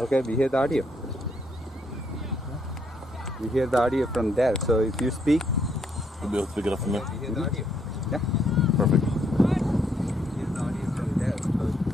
Okay, we hear the audio. We hear the audio from there. So if you speak, We'll be able to pick it up from there. we hear the audio. Yeah. Perfect. We hear the audio from there. So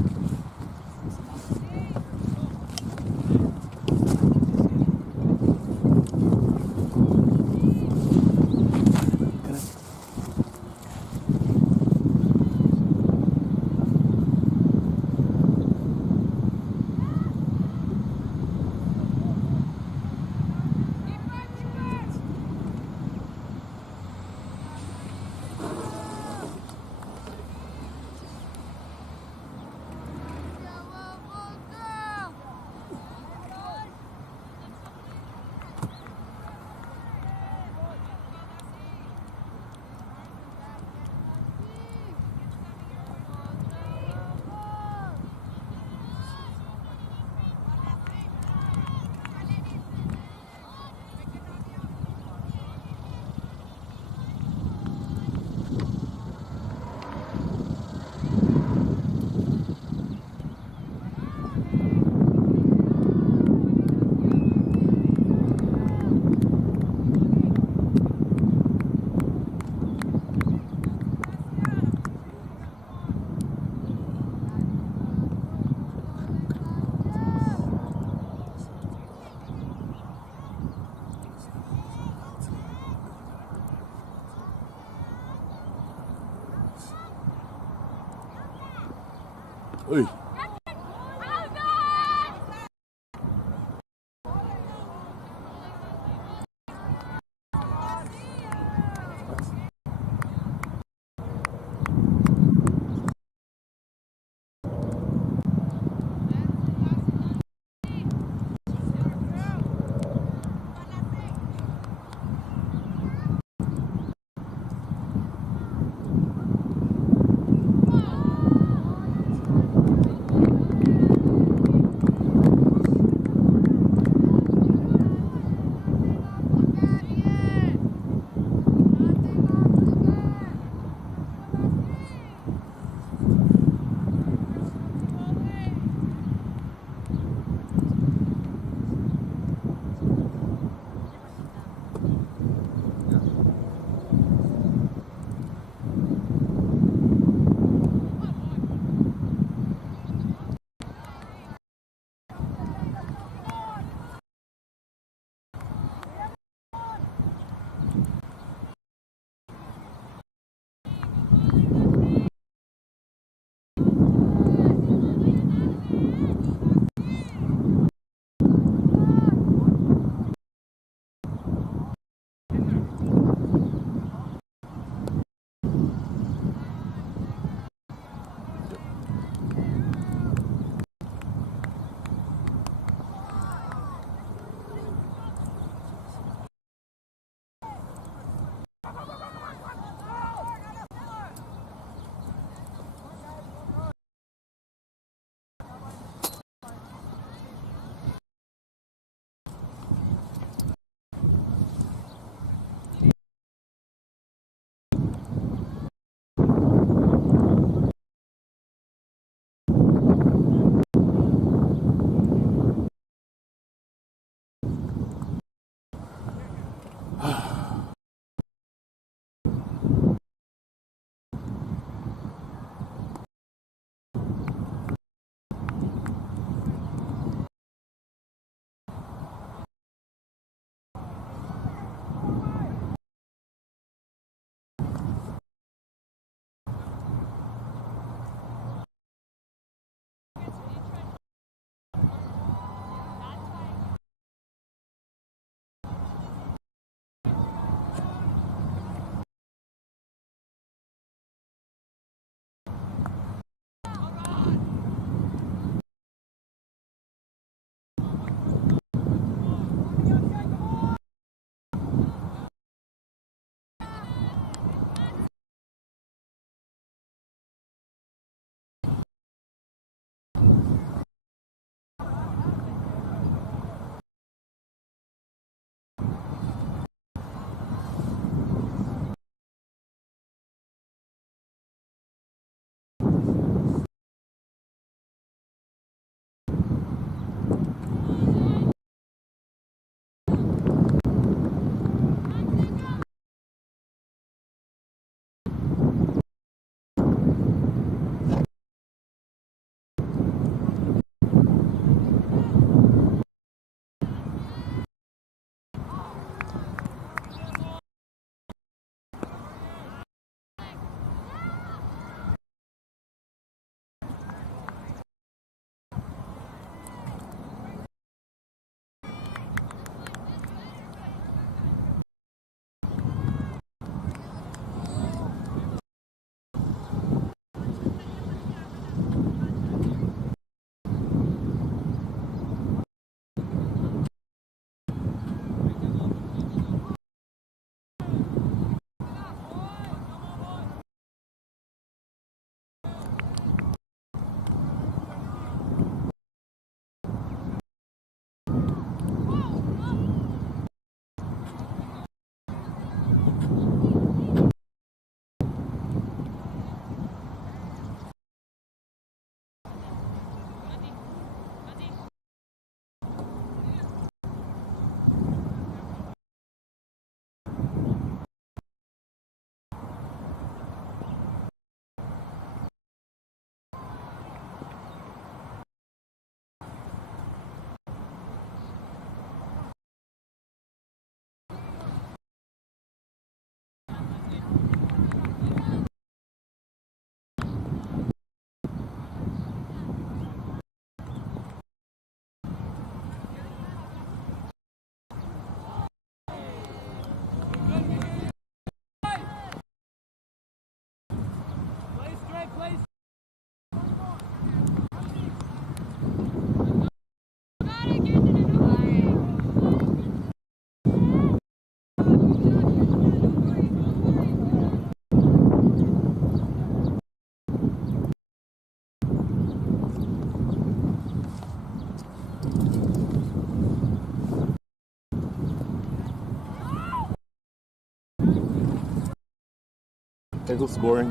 Hey, who's scoring?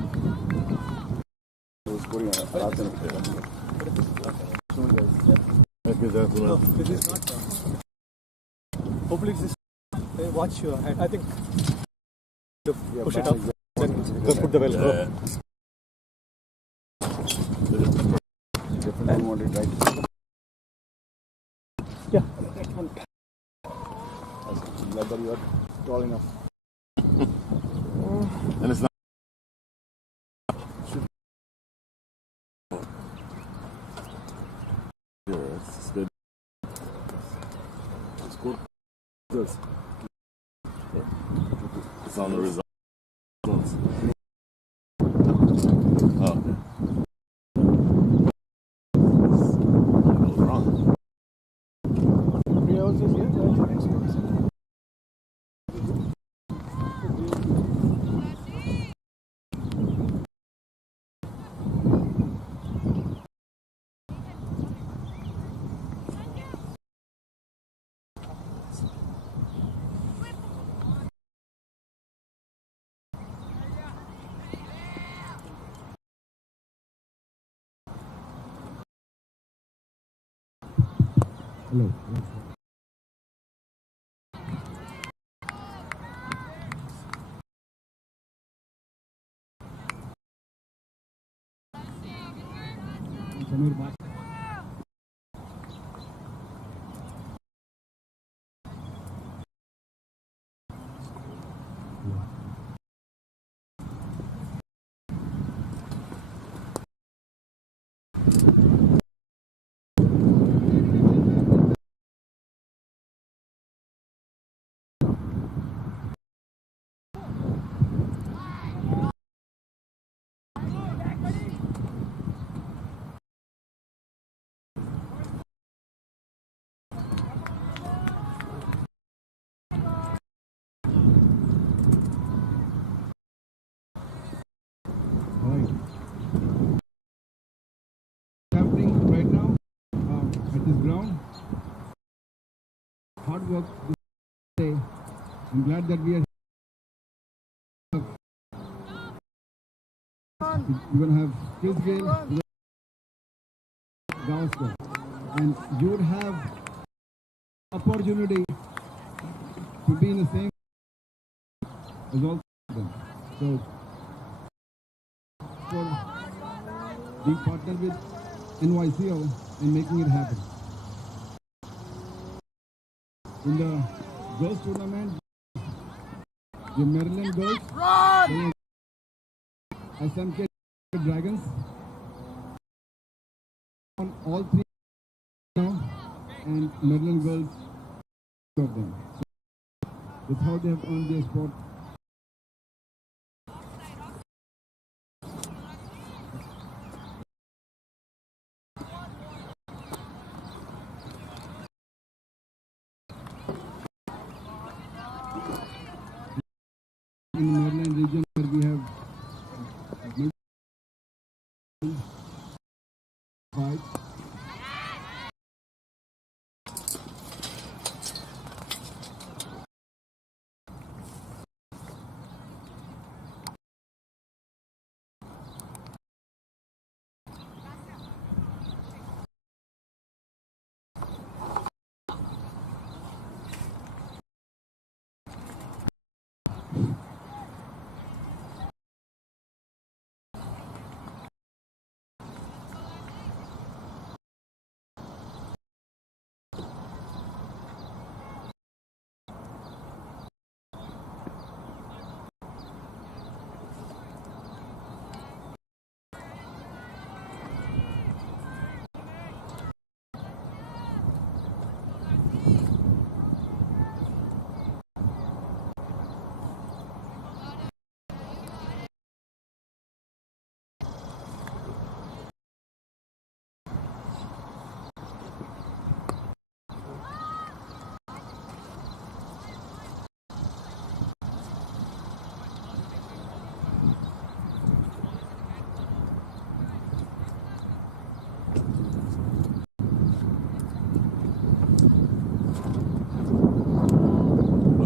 Who's scoring? Thank you, gentlemen. No, this is not. Hopefully, this is. Watch your head. I think. Push it up. Then just put the bell. Yeah. Different one wanted, right? Yeah. Like that you are tall enough. And it's not. Yeah, it's good. It's good. This. It's on the results. Oh, okay. What was wrong? We also here. Hello. Samir Bhatt. Right. Happening right now at this ground. Hard work today. I'm glad that we are. We're gonna have Chris Gale, Gavaskar, and you would have opportunity to be in the same as all of them. So for being partnered with NWCL and making it happen. In the girls tournament, the Maryland girls, SMK Dragons, on all three now, and Maryland girls, two of them. So that's how they have earned their spot. In the Maryland region, where we have fight.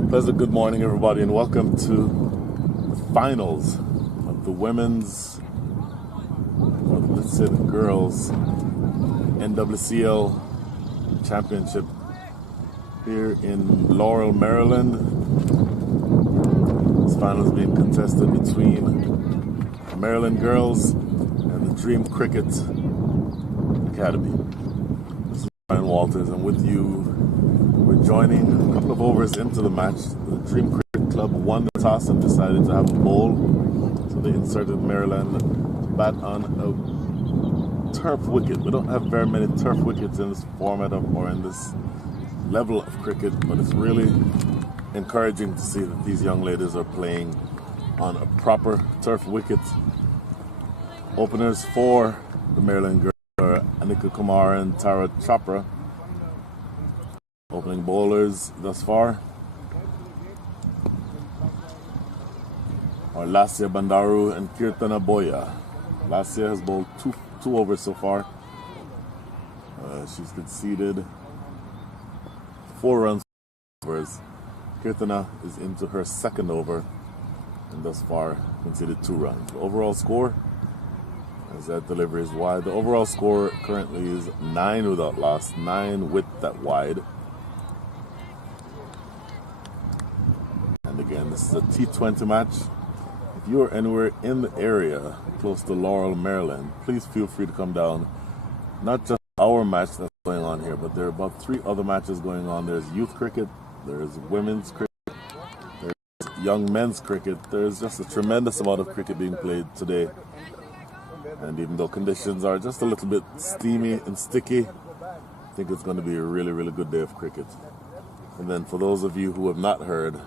Pleasant good morning, everybody, and welcome to the finals of the women's, or let's say the girls' NWCL championship here in Laurel, Maryland. This final is being contested between the Maryland girls and the DreamCricket Academy. This is Brian Walters, and with you, we're joining a couple of overs into the match. The DreamCricket Club won the toss and decided to have a bowl, so they inserted Maryland bat on a turf wicket. We don't have very many turf wickets in this format or in this level of cricket, but it's really encouraging to see that these young ladies are playing on a proper turf wicket. Openers for the Maryland girls are Anika Kumar and Tara Chopra. Opening bowlers thus far are Lasya Bandaru and Kirtana Boya. Lasya has bowled two overs so far. She's conceded 4 runs. Kirtana is into her second over and thus far conceded 2 runs. The overall score, as that delivery is wide, the overall score currently is 9 without loss, 9 with that wide. And again, this is a T20 match. If you are anywhere in the area close to Laurel, Maryland, please feel free to come down. Not just our match that's going on here, but there are about 3 other matches going on. There's youth cricket, there's women's cricket, there's young men's cricket. There's just a tremendous amount of cricket being played today. And even though conditions are just a little bit steamy and sticky, I think it's going to be a really, really good day of cricket. And then for those of you who have not heard,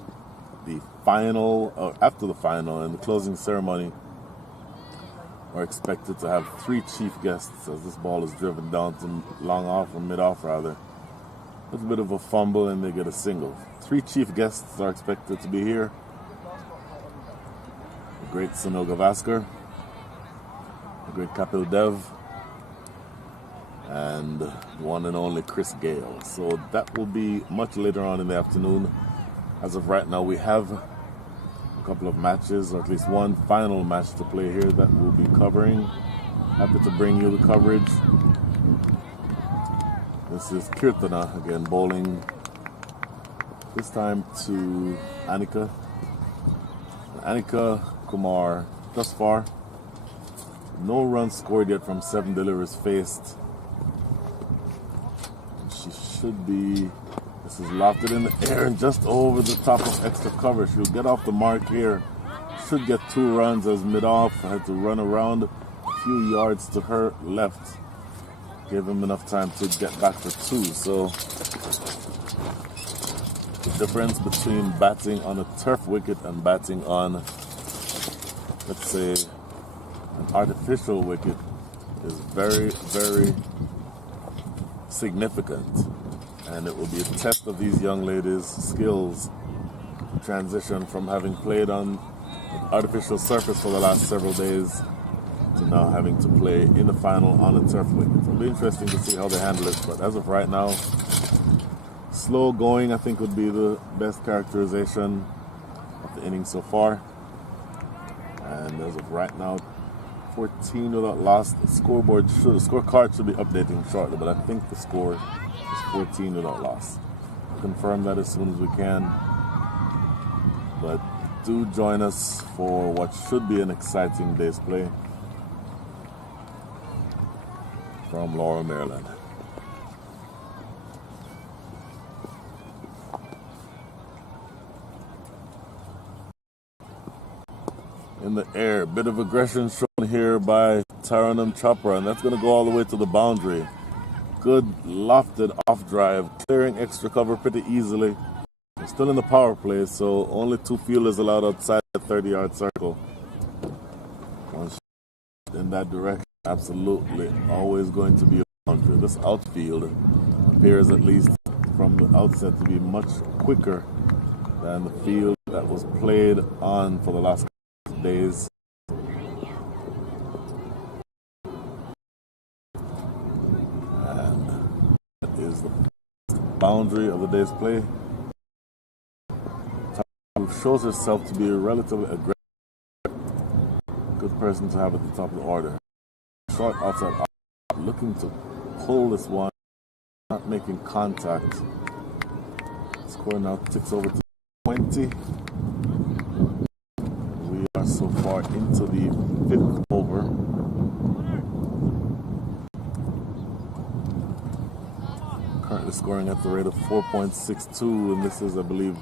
the final, or after the final and the closing ceremony, are expected to have 3 chief guests as this ball is driven down to long off or mid off rather. A little bit of a fumble and they get a single. 3 chief guests are expected to be here. The great Sunil Gavaskar, the great Kapil Dev, and the one and only Chris Gale. So that will be much later on in the afternoon. As of right now, we have a couple of matches, or at least one final match to play here that we'll be covering. Happy to bring you the coverage. This is Kirtana again bowling, this time to Anika. Anika Kumar, thus far, no runs scored yet from 7 deliveries faced. She should be, this is lofted in the air and just over the top of extra cover. She'll get off the mark here. Should get 2 runs as mid-off. Had to run around a few yards to her left. Gave him enough time to get back for 2. So the difference between batting on a turf wicket and batting on, let's say, an artificial wicket is very, very significant. And it will be a test of these young ladies' skills to transition from having played on an artificial surface for the last several days to now having to play in the final on a turf wicket. It'll be interesting to see how they handle it, but as of right now, slow going I think would be the best characterization of the innings so far. And as of right now, 14 without loss. The scorecard should be updating shortly, but I think the score is 14 without loss. I'll confirm that as soon as we can. But do join us for what should be an exciting day's play from Laurel, Maryland. In the air, bit of aggression shown here by Taranam Chopra, and that's going to go all the way to the boundary. Good lofted off drive, clearing extra cover pretty easily. We're still in the power play, so only 2 fielders allowed outside the 30-yard circle. One shot in that direction, absolutely always going to be a boundary. This outfield appears, at least from the outset, to be much quicker than the field that was played on for the last couple of days. And that is the boundary of the day's play. Shows herself to be relatively aggressive. person to have at the top of the order. Short outside, looking to pull this one, not making contact. Score now ticks over to 20. We are so far into the 5th over. Currently scoring at the rate of 4.62, and this is, I believe,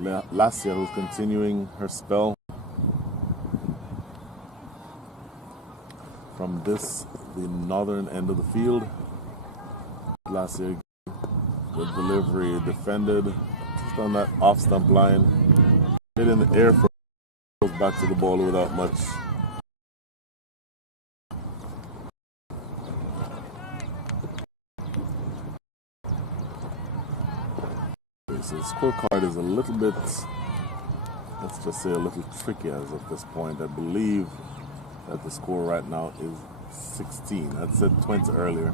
Lasia who's continuing her spell. From the northern end of the field. Lasia, good delivery, defended, just on that off stump line. Hit in the air for goes back to the ball without much. So the scorecard is a little bit, let's just say a little tricky as of this point. I believe that the score right now is 16. I said 20 earlier.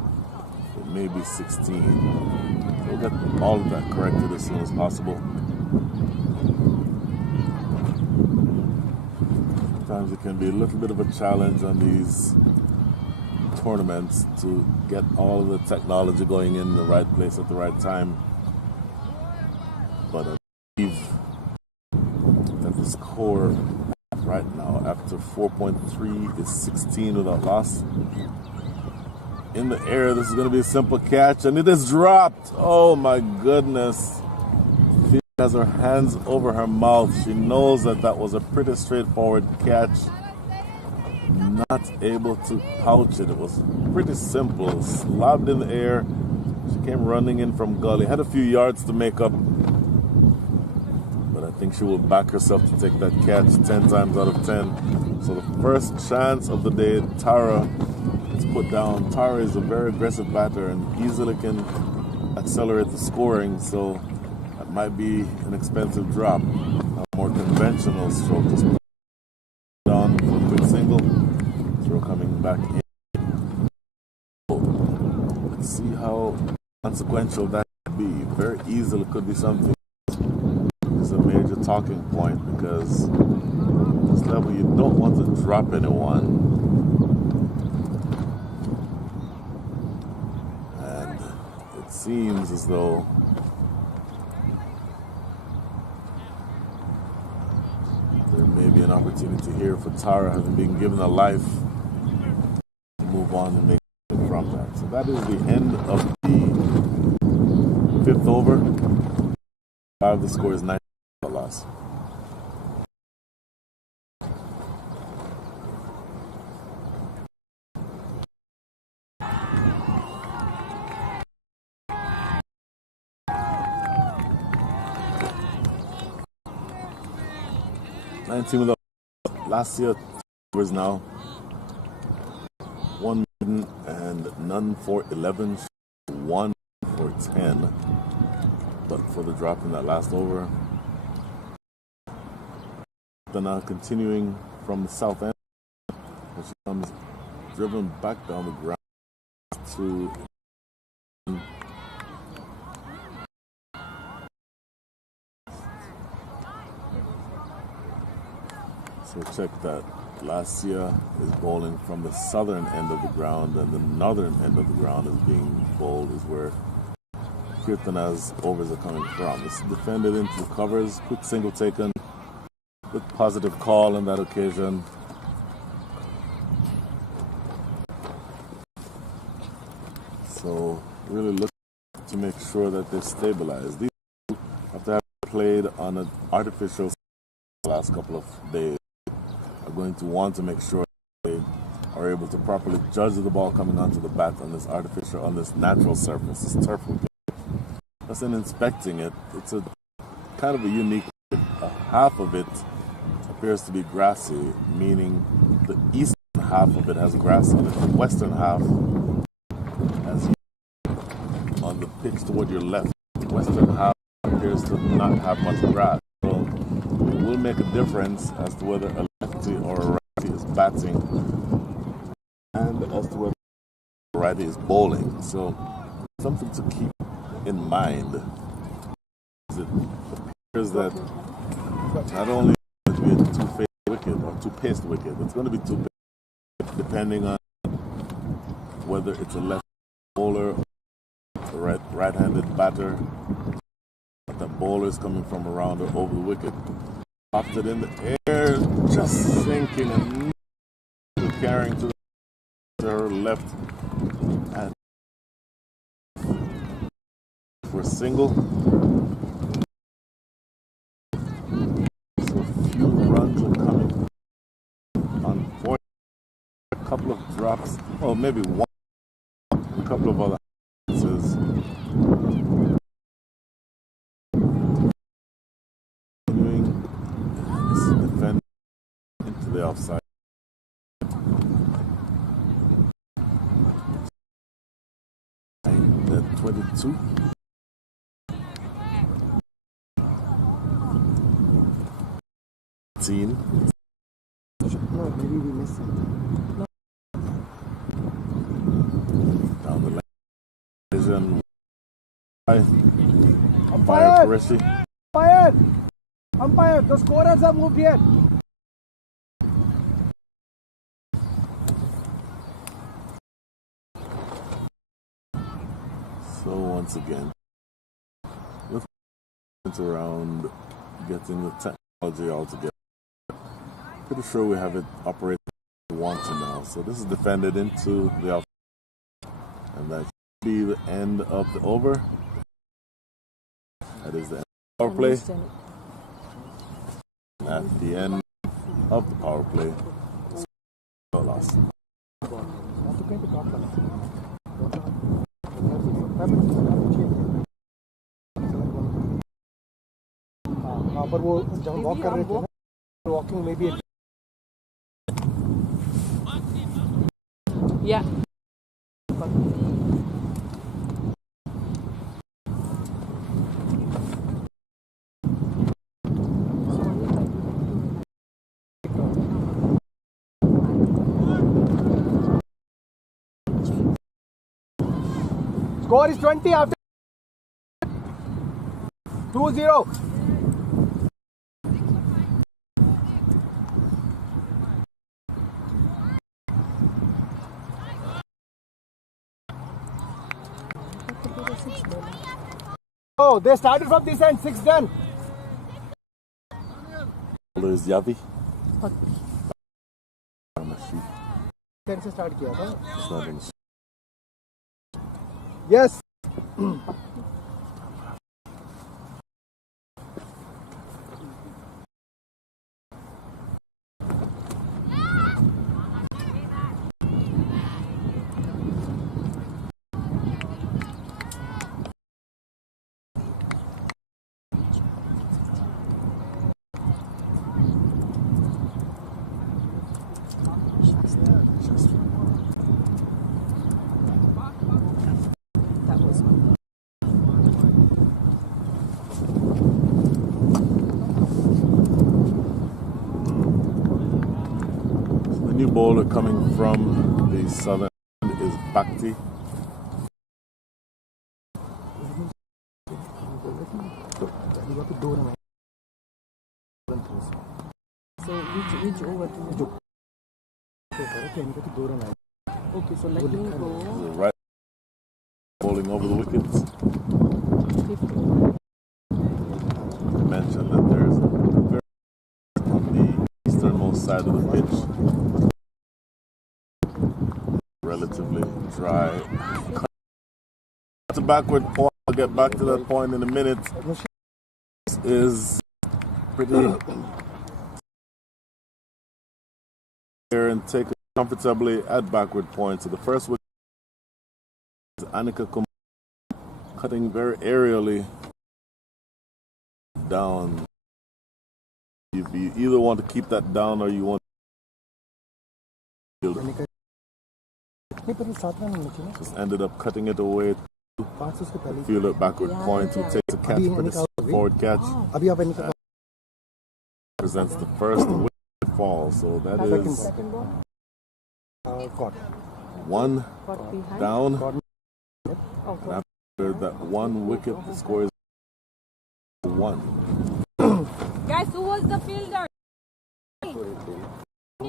It may be 16. So we'll get all of that corrected as soon as possible. Sometimes it can be a little bit of a challenge on these tournaments to get all of the technology going in the right place at the right time. But I believe that the score right now after 4.3 is 16 without loss. In the air, this is going to be a simple catch, and it is dropped. Oh my goodness. She has her hands over her mouth. She knows that that was a pretty straightforward catch. Not able to pouch it. It was pretty simple. Slobbed in the air. She came running in from gully. Had a few yards to make up. But I think she will back herself to take that catch 10 times out of 10. So the first chance of the day, Tara is put down. Tara is a very aggressive batter and easily can accelerate the scoring. So that might be an expensive drop. A more conventional stroke, just down for a quick single. Throw coming back in. Let's see how consequential that could be. Very easily could be something. It's a major talking point because at this level you don't want to drop anyone. And it seems as though there may be an opportunity here for Tara, having been given a life, to move on and make it from that. So that is the end of the 5th over. The score is 9 loss. Last year was now 1 maiden and none for 11, 1 for 10. But for the drop in that last over. Then continuing from the south end, she comes driven back down the ground to so check that. Lasia is bowling from the southern end of the ground, and the northern end of the ground is being bowled is where Kirtana's overs are coming from. It's defended into the covers, quick single taken, good positive call on that occasion. So really look to make sure that they're stabilized. These two, after having played on an artificial the last couple of days, are going to want to make sure they are able to properly judge the ball coming onto the bat on this artificial, on this natural surface, this turf. That's in inspecting it. It's a kind of a unique. Half of it appears to be grassy, meaning the eastern half of it has grass on it. The western half has on the pitch toward your left. The western half appears to not have much grass. So it will make a difference as to whether a lefty or a righty is batting and as to whether a righty is bowling. So something to keep in mind. It appears that not only is it going to be a two-faced wicket, but two-paced wicket. It's going to be two-paced depending on whether it's a left bowler or a right-handed batter. The bowler is coming from around or over the wicket. Popped it in the air, just sinking and carrying to her left and for a single. So few runs are coming. Unfortunately, a couple of drops, or maybe one, a couple of other chances. Defend into the offside. At 22. No, maybe we missed something. Down the line. Vision. Umpire! Qureshi. Umpire! Umpire, the scorers have moved here. So once again, let's around getting the technology all together. Pretty sure we have it operating once now. So this is defended into the off, and that should be the end of the over. That is the end of the power play. And at the end of the power play, no loss. पर वो जब हम walk कर रहे थे ना, walking में भी Yeah. Score is 20 after 2-0. Oh, they started from this end, 6 done. There's Yavi. Then से start किया था. It's not in the Yes. That was The new bowler coming from the southern end is Bhakti. so which over to you? Okay, so let him go. The right bowling over the wickets. Mentioned that there's a very on the easternmost side of the pitch. Relatively dry. It's a backward point. I'll get back to that point in a minute. This is pretty here and take it comfortably at backward point. So the first wicket is Annika cutting very aerially down. You either want to keep that down or you want to field it. Just ended up cutting it away. Field it backward point who takes a catch for the forward catch. Presents the first wicket fall. So that is one down. And after that one wicket, the score is 1. Guys, who was the fielder? We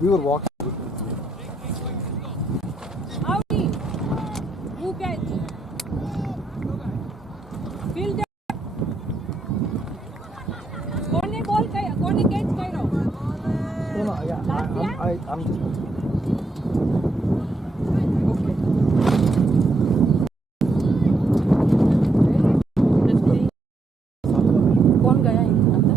were walking. Audi, you catch. Fielder. Kone ball kaya, kone catch kayo. No, yeah, I'm just. Okay. कौन गया अंदर?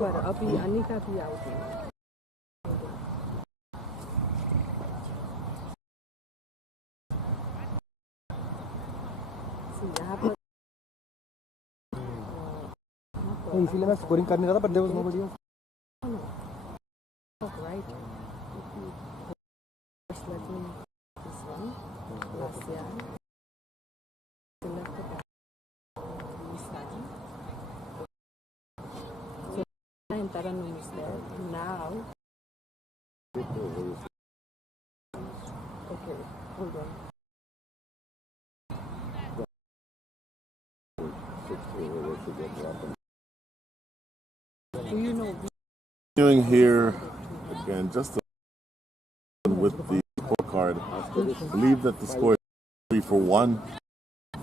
पर अभी अनिका भी out है। यहाँ पर इसीलिए मैं स्कोरिंग करने रहा था, but there was nobody else. right. Just let me this one. Last year. Select this one. So and Taranum is there. Now. Okay, hold on. Do you know? Doing here again, just with the scorecard. I believe that the score is 3-1,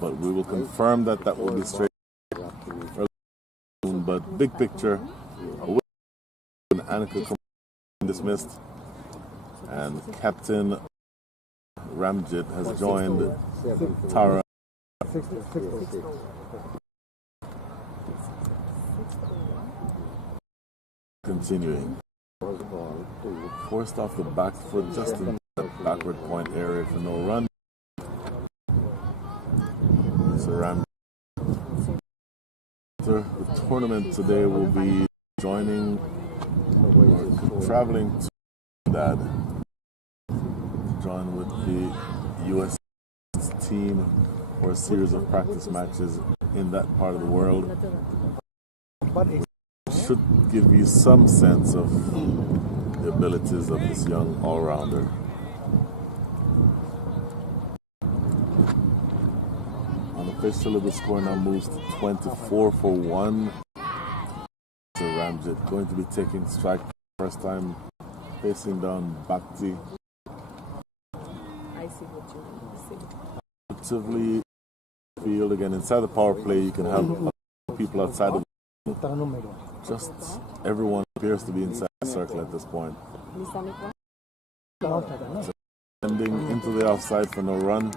but we will confirm that that will be straight. But big picture, Annika dismissed, and Captain Ramjit has joined Tara. Continuing. Forced off the back foot just in the backward point area for no run. So Ram. The tournament today will be joining or traveling to that. Join with the US team for a series of practice matches in that part of the world. But should give you some sense of the abilities of this young all-rounder. Unofficially, the score now moves to 24-1. So Ramjit going to be taking strike first time, facing down Bhakti. I see what you see. Actively field again inside the power play. You can have people outside of just everyone appears to be inside the circle at this point. Ending into the offside for no run.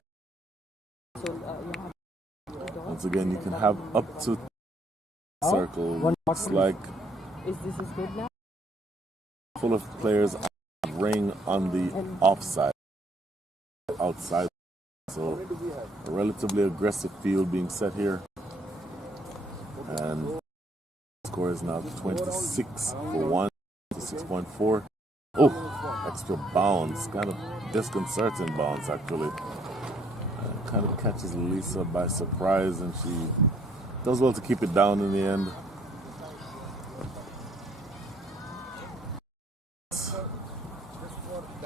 Once again, you can have up to circle. It's like Is this good now? full of players ring on the offside, outside. So a relatively aggressive field being set here. And score is now 26-1 to 6.4. Oh, extra bounce, kind of disconcerting bounce actually. Kind of catches Lisa by surprise, and she does well to keep it down in the end.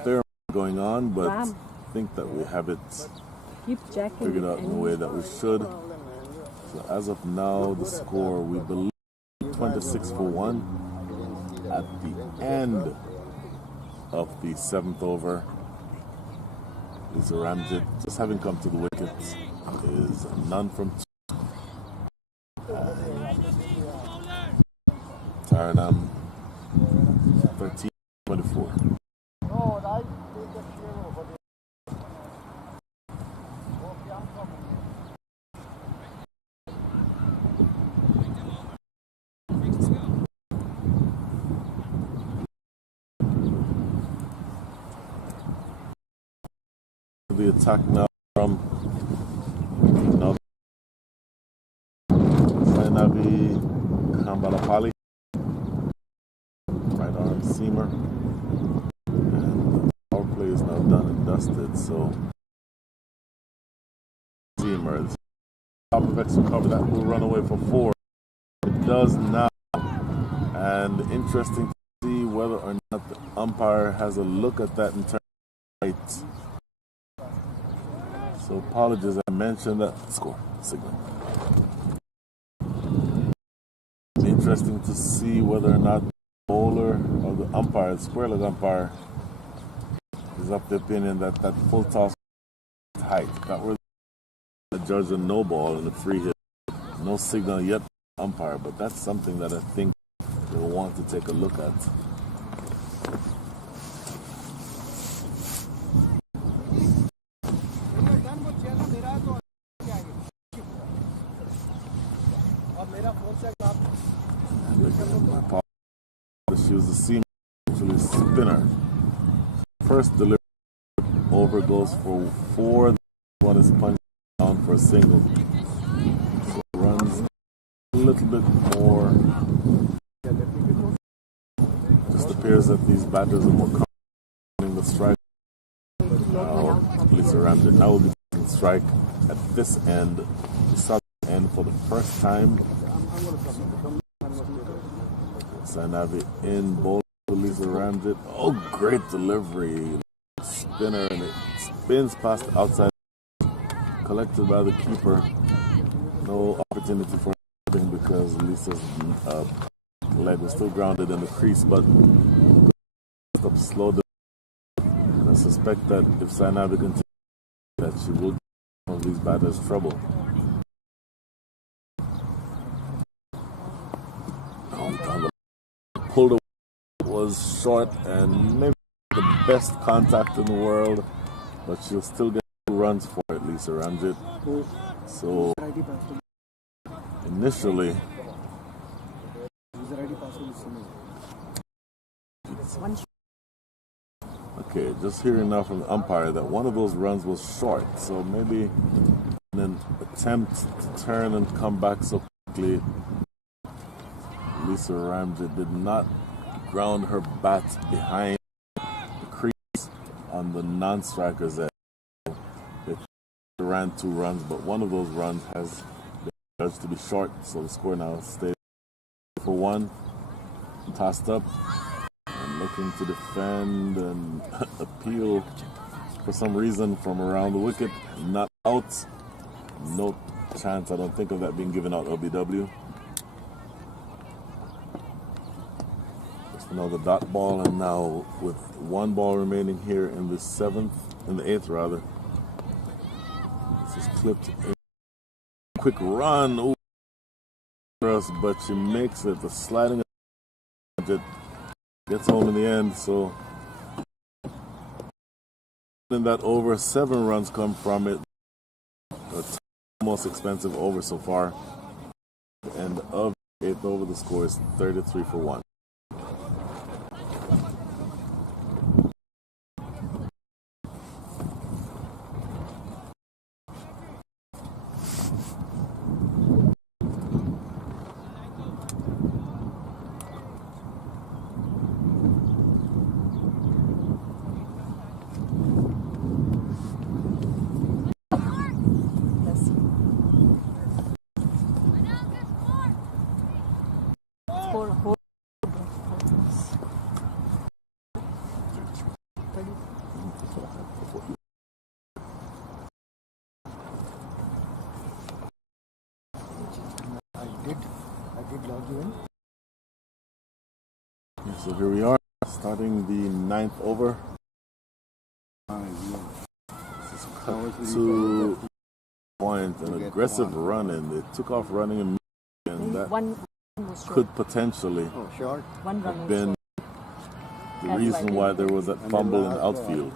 There going on, but I think that we have it figured out in a way that we should. So as of now, the score, we believe 26-1 at the end of the 7th over. Lisa Ramjit, just having come to the wicket, is none from 2. Taranam 13-24. The attack now from Sainavi Kambalapali, right arm seamer, and our play is now done and dusted. So seamer, top of extra cover, that will run away for 4. It does now, and interesting to see whether or not the umpire has a look at that in terms of right. So apologies, I mentioned that score signal. It'll be interesting to see whether or not the bowler or the umpire, the square leg umpire, is of the opinion that that full toss is height. That was the judge a no ball and a free hit. No signal yet, umpire, but that's something that I think they'll want to take a look at. She was a seam, actually spinner. First delivery over goes for 4. One is punched down for a single. So runs a little bit more. Just appears that these batters are more confident in the strike. Now, Lisa Ramsey now will be taking strike at this end, the southern end for the first time. Sanavi in bowl for Lisa Ramsey. Oh, great delivery. Spinner, and it spins past the outside. Collected by the keeper. No opportunity for anything because Lisa's leg was still grounded in the crease, but slowed. And I suspect that if Sanavi continues, that she will give some of these batters trouble. Pulled away was short and maybe the best contact in the world, but she'll still get 2 runs for it, Lisa Ramsey. So initially, okay, just hearing now from the umpire that one of those runs was short, so maybe an attempt to turn and come back so quickly. Lisa Ramsey did not ground her bat behind the crease on the non-striker's edge. They ran 2 runs, but one of those runs has been judged to be short, so the score now stays for 1. Tossed up and looking to defend and appeal for some reason from around the wicket. Not out. No chance, I don't think, of that being given out LBW. Another dot ball, and now with 1 ball remaining here in the 8th rather. This is clipped in. Quick run, ooh, but she makes it. The sliding it gets home in the end. So in that over, 7 runs come from it. The most expensive over so far. And of the 8th over, the score is 33 for 1. I did log you in. So here we are, starting the 9th over. This is cut to point, an aggressive run, and they took off running and that could potentially have been the reason why there was that fumble in the outfield.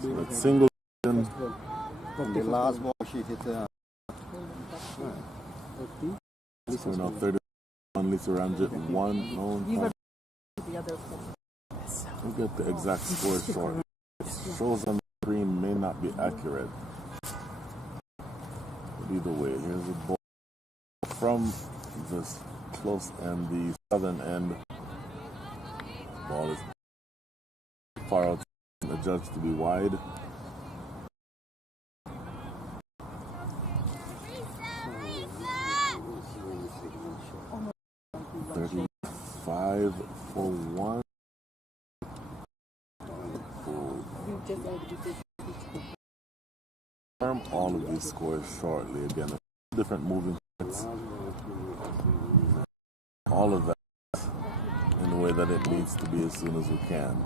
So it's single. The last ball she hit. So now 31, Lisa Ramsey 1. No, we'll get the exact score short. It shows on the screen may not be accurate. But either way, here's a ball from this close end, the southern end. Ball is far out, adjudged to be wide. 35 5 for 1. You just already did. Confirm all of these scores shortly. Again, different moving parts. All of that in the way that it needs to be as soon as we can.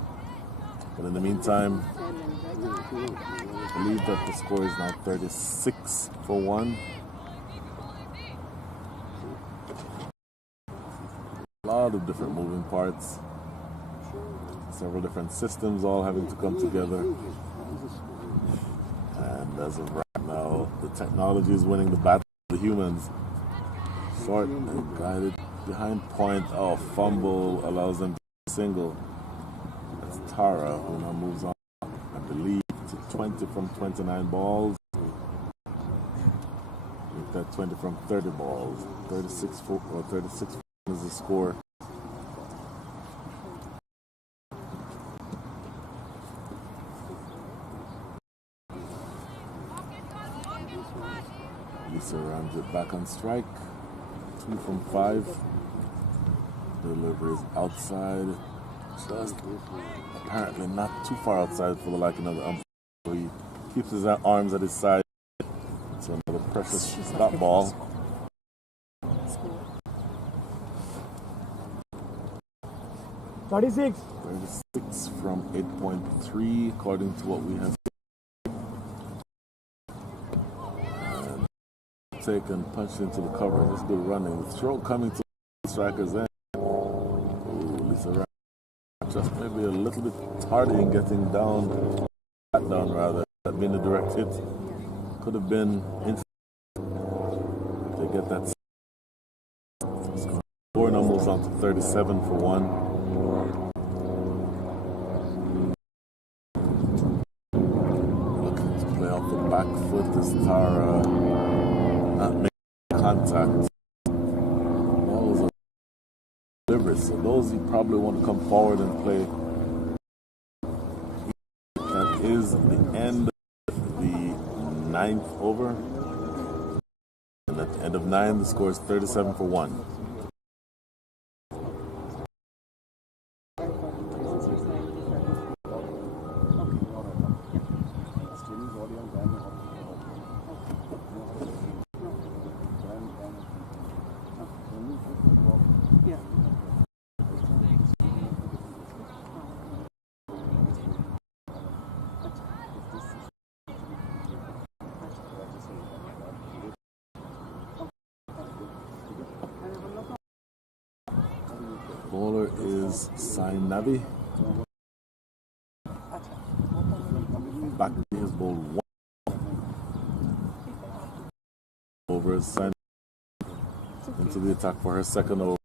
But in the meantime, I believe that the score is now 36 for 1. A lot of different moving parts. Several different systems all having to come together. And as of right now, the technology is winning the battle of the humans. Short and guided behind point. Oh, fumble allows them to single. That's Tara, who now moves on, I believe, to 20 from 29 balls. Make that 20 from 30 balls. 36 is the score. Lisa runs it back on strike. 2 from 5. Delivery is outside. Just apparently not too far outside for the liking of the umpire. So he keeps his arms at his side. It's another precious stop ball. 36. 36 from 8.3, according to what we have. And taken, punched into the cover. Just good running. The throw coming to the strikers end. Ooh, Lisa Ram just maybe a little bit tardy in getting down, rather. That being a direct hit. Could have been in. They get that. Score now moves on to 37 for 1. Looking to play off the back foot as Tara not making contact. Balls are deliberate, so those you probably want to come forward and play. That is the end of the 9th over. And at the end of 9, the score is 37 for 1. Bowler is Navi. Back has bowled 1 over Sain into the attack for her second over.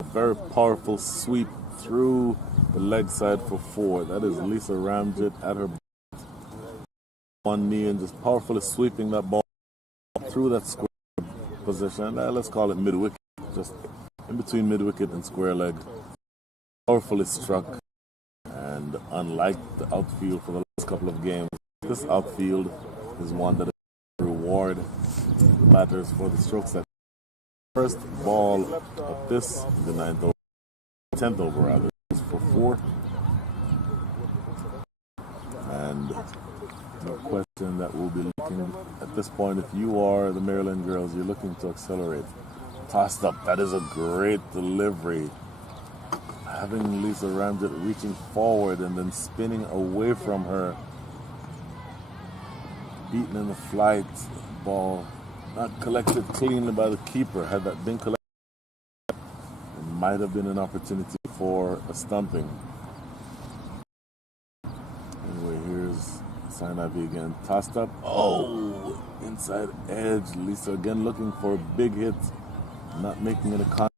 A very powerful sweep through the leg side for 4. That is Lisa Ramjet at her one knee and just powerfully sweeping that ball through that square position. Let's call it mid-wicket, just in between mid-wicket and square leg. Powerfully struck, and unlike the outfield for the last couple of games, this outfield is one that reward the batters for the strokes that first ball of this, the 9th over, 10th over rather, is for 4. And no question that we'll be looking at this point. If you are the Maryland girls, you're looking to accelerate. Tossed up, that is a great delivery. Having Lisa Ramjet reaching forward and then spinning away from her. Beaten in the flight, ball not collected cleanly by the keeper. Had that been collected, it might have been an opportunity for a stumping. Anyway, here's Sainavi again. Tossed up. Oh, inside edge. Lisa again looking for a big hit. Not making it a contact.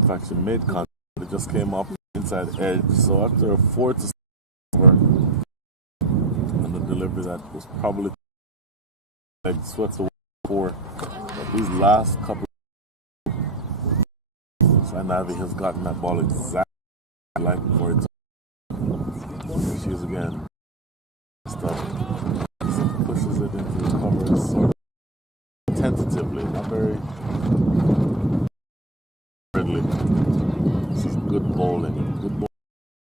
In fact, she made contact, but it just came off the inside edge. So after a 4 to over, and the delivery that was probably like swept away 4. But these last couple, Sainavi has gotten that ball exactly like before it. Here she is again. Stuff. Pushes it into the cover, sort of tentatively, not very readily. good bowling. Good bowling.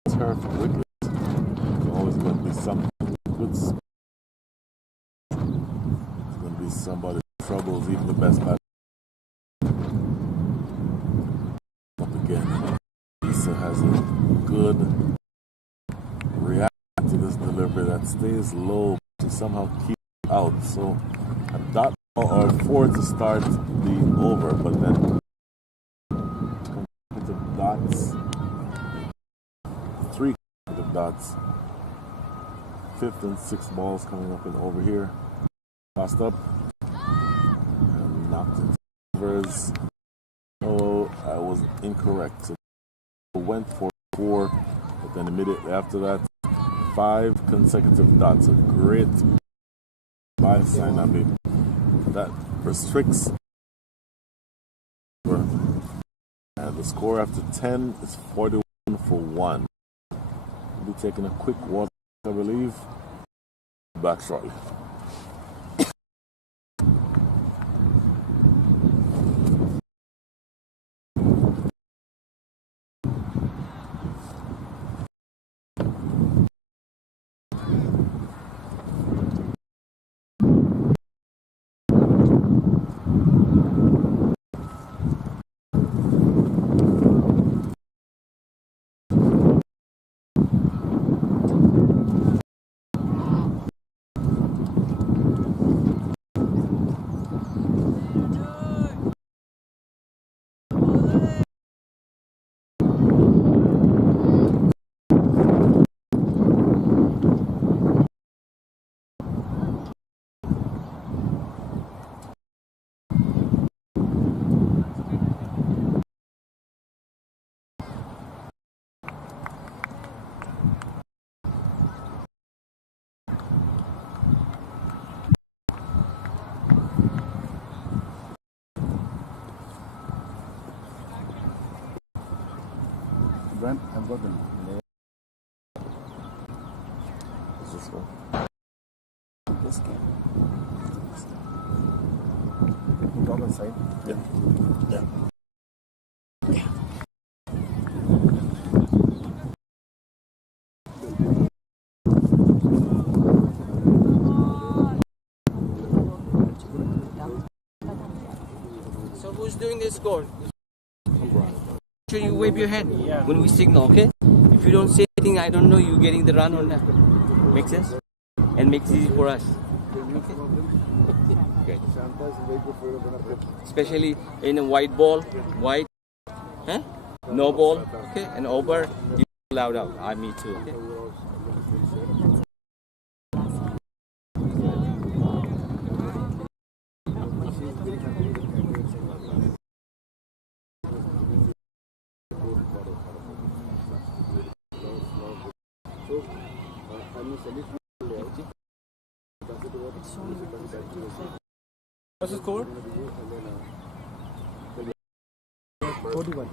Turf cricket. There's always going to be something good. There's going to be somebody who troubles even the best batter. Up again. Lisa has a good reaction to this delivery that stays low. She somehow keeps it out. So a dot or 4 to start the over, but then consecutive dots, 3 consecutive dots, 5th and 6th balls coming up and over here. Tossed up and knocked into overs. Oh, I was incorrect. So went for 4, but then immediately after that, 5 consecutive dots. A great bye sign. I mean, that restricts. And the score after 10 is 41 for 1. We'll be taking a quick walk, I believe. Back shortly. Brent, I've got them. Is this one? This game. Dog on side. Yeah. Yeah. So who's doing this score? Sure you wave your hand when we signal, okay? If you don't say anything, I don't know you getting the run or not. Make sense? And makes it easy for us. Okay. Great. Especially in a white ball, white, huh? No ball, okay? And over, you loud out. Me too, okay? What's the score? 41.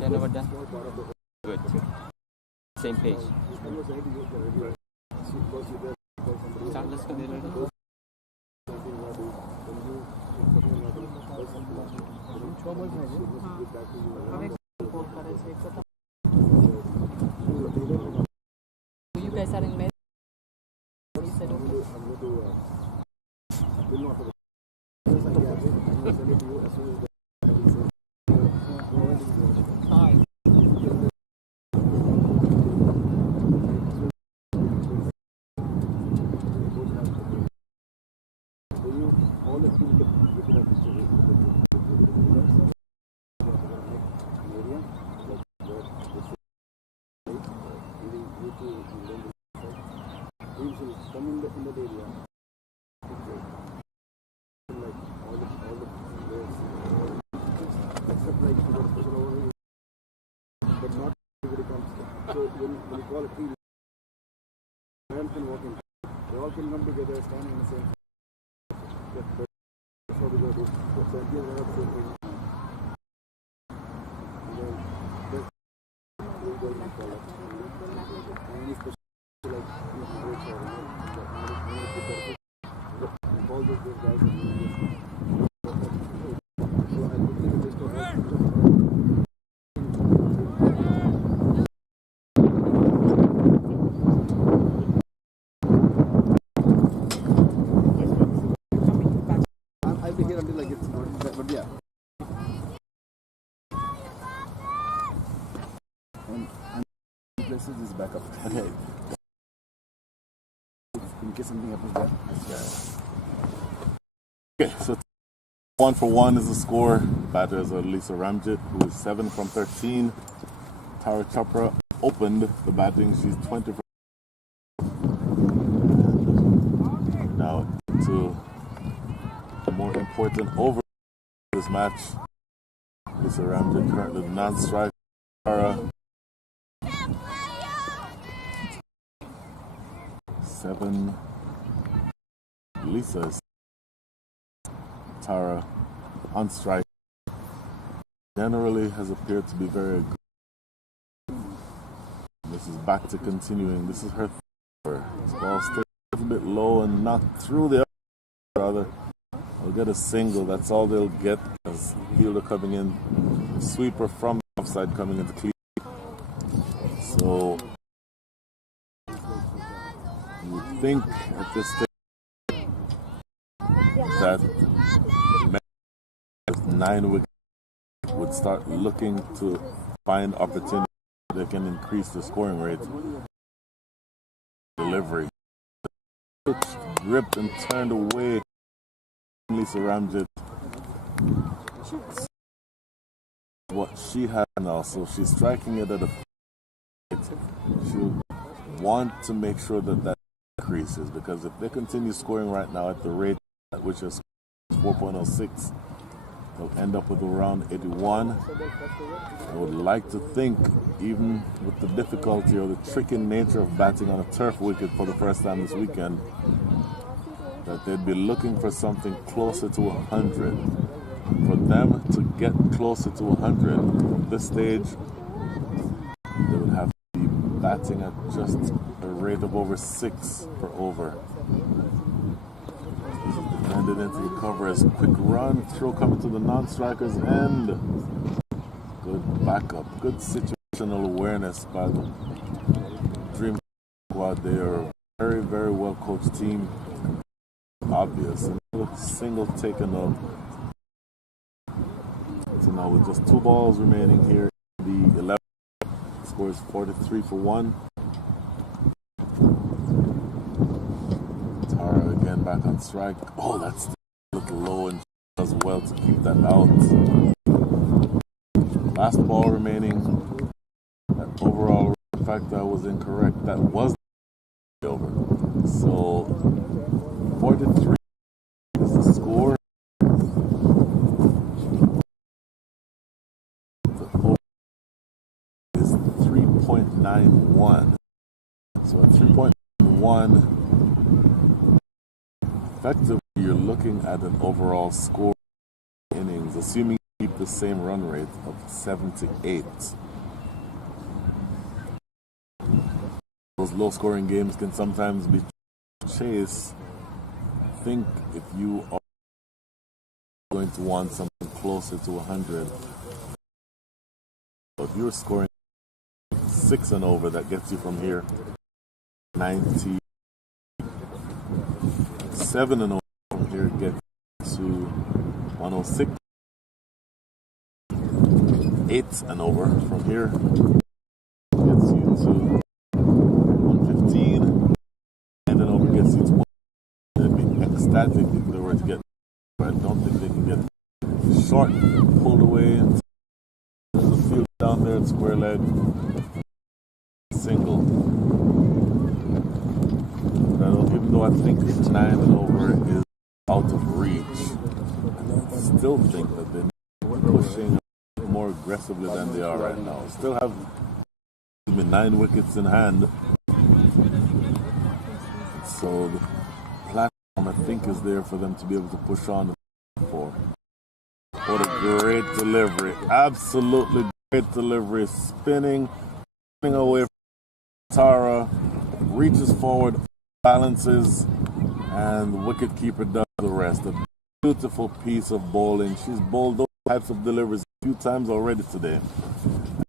10 over done. Good. Same page. Start, let's go. You guys are in May. You said okay. So when you call a team, man can walk in. They all can come together, stand in the same. That's how we go to. So ideas are the same thing. And then that's we go and call it. And any special like great for all those guys are doing this. So I think just stay here until I get some water. But yeah. And places is backup. Okay. In case something happens there. Okay, so 1-for-1 is the score. Batters are Lisa Ramjit, who is 7 from 13. Tara Chopra opened the batting. She's 20 from. Now to the more important over this match. Lisa Ramjit currently the non-strike. Tara 7. Lisa is Tara on strike. Generally has appeared to be very good. This is back to continuing. This is her third. This ball stays a little bit low and not through the rather. They'll get a single. That's all they'll get as fielder coming in. Sweeper from the offside coming into clean. So you would think at this stage that 9 wickets would start looking to find opportunities that can increase the scoring rate. Delivery. Pitch gripped and turned away. Lisa Ramjit. What she had now, so she's striking it at a. She'll want to make sure that increases, because if they continue scoring right now at the rate at which is 4.06, they'll end up with around 81. I would like to think, even with the difficulty or the tricky nature of batting on a turf wicket for the first time this weekend, that they'd be looking for something closer to 100. For them to get closer to 100 at this stage, they would have to be batting at just a rate of over 6 per over. Defended into the cover as quick run, throw coming to the non-striker's end. Good backup, good situational awareness by the DreamCricket squad. They are a very, very well coached team. Obvious. Another single taken up. So now with just 2 balls remaining here, the 11 scores 43 for 1. Tara again back on strike. Oh, that's a little low, and she does well to keep that out. Last ball remaining. That overall fact that was incorrect. That was over. So 43 is the score. The over is 3.91. So at 3.91, effectively you're looking at an overall score innings, assuming you keep the same run rate of 78. Those low-scoring games can sometimes be chased. I think if you are going to want something closer to 100, if you're scoring 6 and over, that gets you from here 90. 7 and over from here gets to 106. 8 and over from here gets you to 115. And then over gets you to 1. They'd be ecstatic if they were to get, but I don't think they can get short, pulled away. There's a field down there at square leg. Single. Even though I think 9 and over is out of reach, I still think that they're pushing more aggressively than they are right now. Still have 9 wickets in hand. So the platform, I think, is there for them to be able to push on for. What a great delivery. Absolutely great delivery. Spinning away from Tara. Reaches forward, balances, and the wicketkeeper does the rest. A beautiful piece of bowling. She's bowled those types of deliveries a few times already today.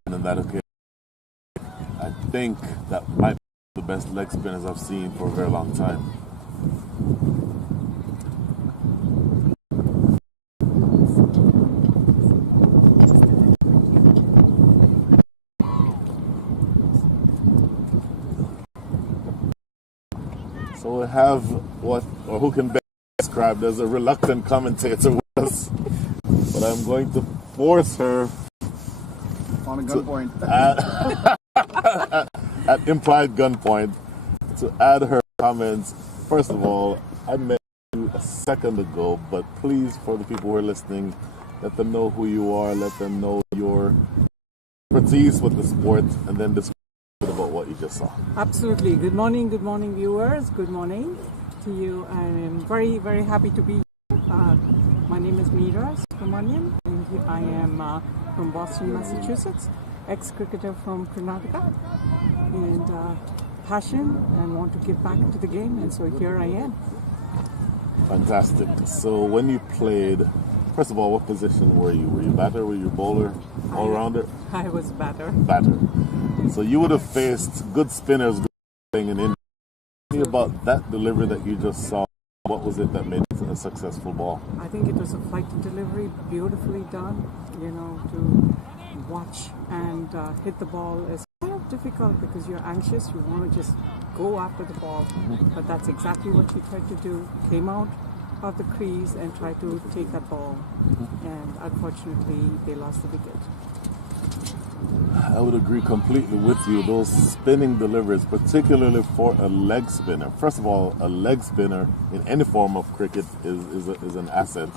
And on that occasion, I think that might be the best leg spinners I've seen for a very long time. have who can best describe as a reluctant commentator with us, but I'm going to force her On a gunpoint. at implied gunpoint to add her comments. First of all, I met you a second ago, but please, for the people who are listening, let them know who you are, let them know your expertise with the sport, and then describe a bit about what you just saw. Absolutely. Good morning, viewers. Good morning to you. I am very, very happy to be here. My name is Meera Subramanian, and I am from Boston, Massachusetts, ex-cricketer from Karnataka, and passion and want to give back into the game, and so here I am. Fantastic. So when you played, first of all, what position were you? Were you batter? Were you bowler? All-rounder? I was batter. Batter. So you would have faced good spinners playing in India. Tell me about that delivery that you just saw. What was it that made it a successful ball? I think it was a flight to delivery, beautifully done. You know, to watch and hit the ball is kind of difficult because you're anxious. You want to just go after the ball, but that's exactly what you tried to do. Came out of the crease and tried to take that ball, and unfortunately, they lost the wicket. I would agree completely with you. Those spinning deliveries, particularly for a leg spinner. First of all, a leg spinner in any form of cricket is an asset,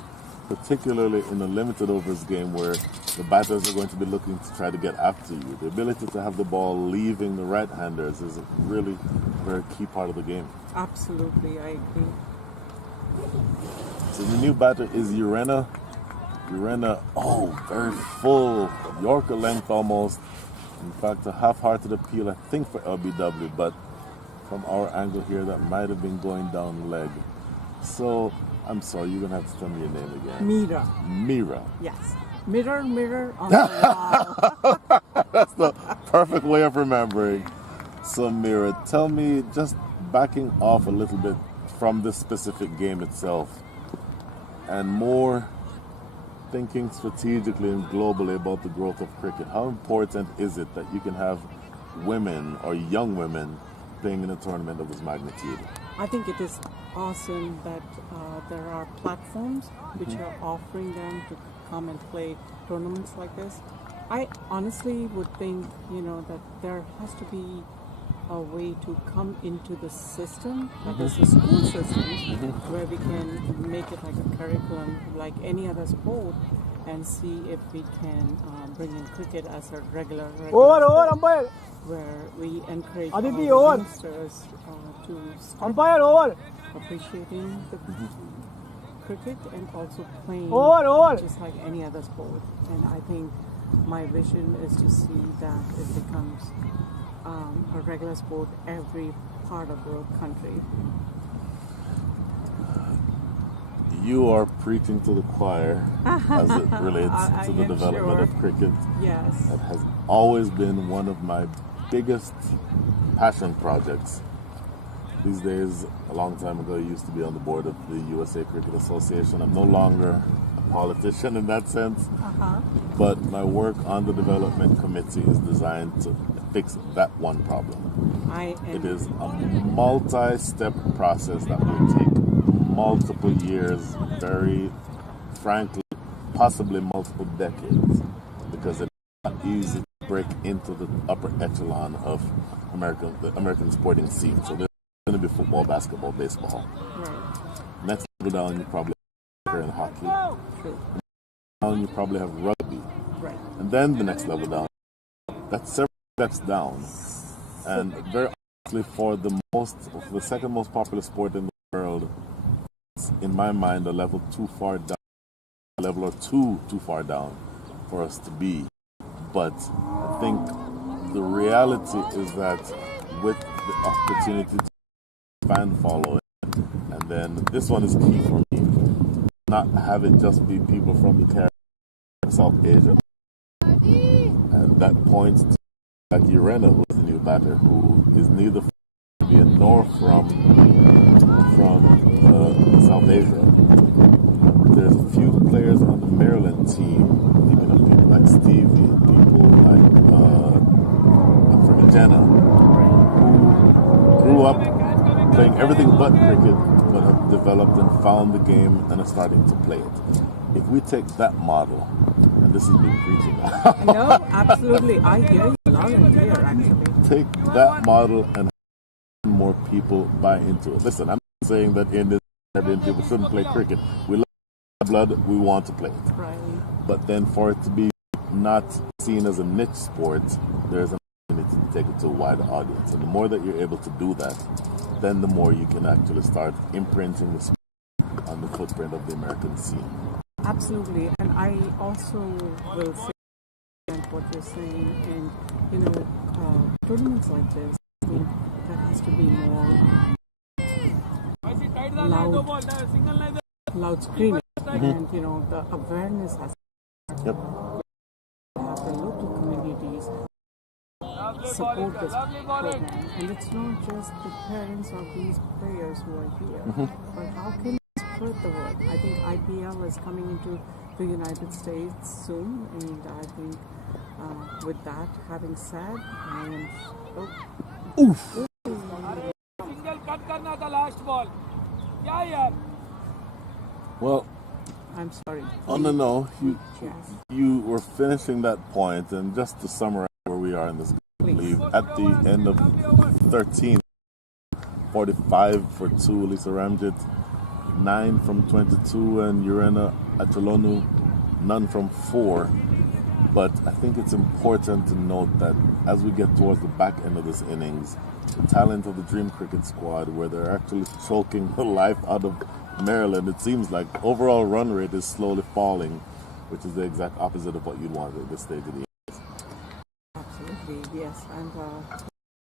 particularly in a limited overs game where the batters are going to be looking to try to get after you. The ability to have the ball leaving the right-handers is really a very key part of the game. Absolutely, I agree. So the new batter is Urena. Very full, Yorker length almost. In fact, a half-hearted appeal, I think, for LBW, but from our angle here, that might have been going down the leg. So, I'm sorry, you're going to have to tell me your name again. Meera. Yes. Mirror on the wall. That's the perfect way of remembering. So, Meera, tell me, just backing off a little bit from this specific game itself, and more thinking strategically and globally about the growth of cricket. How important is it that you can have women or young women playing in a tournament of this magnitude? I think it is awesome that there are platforms which are offering them to come and play tournaments like this. I honestly would think, that there has to be a way to come into the system, that is the school system, where we can make it like a curriculum like any other sport and see if we can bring in cricket as a regular sport, where we encourage our youngsters to start appreciating the cricket and also playing just like any other sport. And I think my vision is to see that it becomes a regular sport every part of the country. You are preaching to the choir as it relates to the development of cricket. Yes. That has always been one of my biggest passion projects. These days, a long time ago, I used to be on the board of the USA Cricket Association. I'm no longer a politician in that sense, but my work on the development committee is designed to fix that one problem. It is a multi-step process that will take multiple years, very frankly, possibly multiple decades, because it's not easy to break into the upper echelon of the American sporting scene. So there's going to be football, basketball, baseball. Right. Next level down, you probably have soccer and hockey. True. Down, you probably have rugby. Right. And then the next level down, that's several steps down. And very honestly, for the second most popular sport in the world, it's, in my mind, a level too far down, a level or two too far down for us to be. But I think the reality is that with the opportunity to fan following, and then this one is key for me, not have it just be people from the Caribbean, South Asia, and that points to like Urena, who is the new batter, who is neither from the Caribbean nor from South Asia. There's a few players on the Maryland team, thinking of people like Stevie, people like Jenna, who grew up playing everything but cricket, but have developed and found the game and are starting to play it. If we take that model, and this is me preaching now, No, absolutely. I hear you loud and clear, actually. take that model and more people buy into it. Listen, I'm not saying that Indian people shouldn't play cricket. We love blood, we want to play it. Right. But then for it to be not seen as a niche sport, there's an opportunity to take it to a wider audience. And the more that you're able to do that, then the more you can actually start imprinting the sport on the footprint of the American scene. Absolutely. And I also will say what you're saying, and tournaments like this, I think there has to be more loud screaming, and the awareness has Yep. to have the local communities support this program. And it's not just the parents of these players who are here, but how can we spread the word? I think IPL is coming into the United States soon, and I think with that having said, I am Well, I'm sorry. no, Yes. you were finishing that point, and just to summarize where we are in this league, at the end of 13th, 45 for 2, Lisa Ramjit, 9 from 22, and Urena Acholonu, none from 4. But I think it's important to note that as we get towards the back end of this innings, the talent of the Dream Cricket squad, where they're actually choking the life out of Maryland, it seems like overall run rate is slowly falling, which is the exact opposite of what you'd want at this stage of the innings. Absolutely, yes. And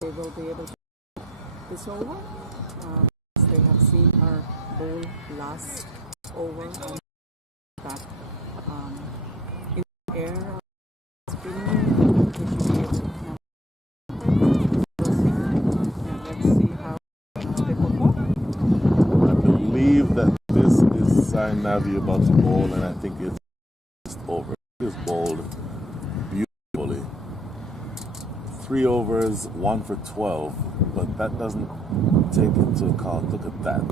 they will be able to this over. They have seen her bowl last over and that in the air spinning, they should be able to let's see how they perform. I believe that this is Sai Navi about to bowl, and I think it's just over. It's bowled beautifully. 3 overs, 1 for 12, but that doesn't take into account, look at that.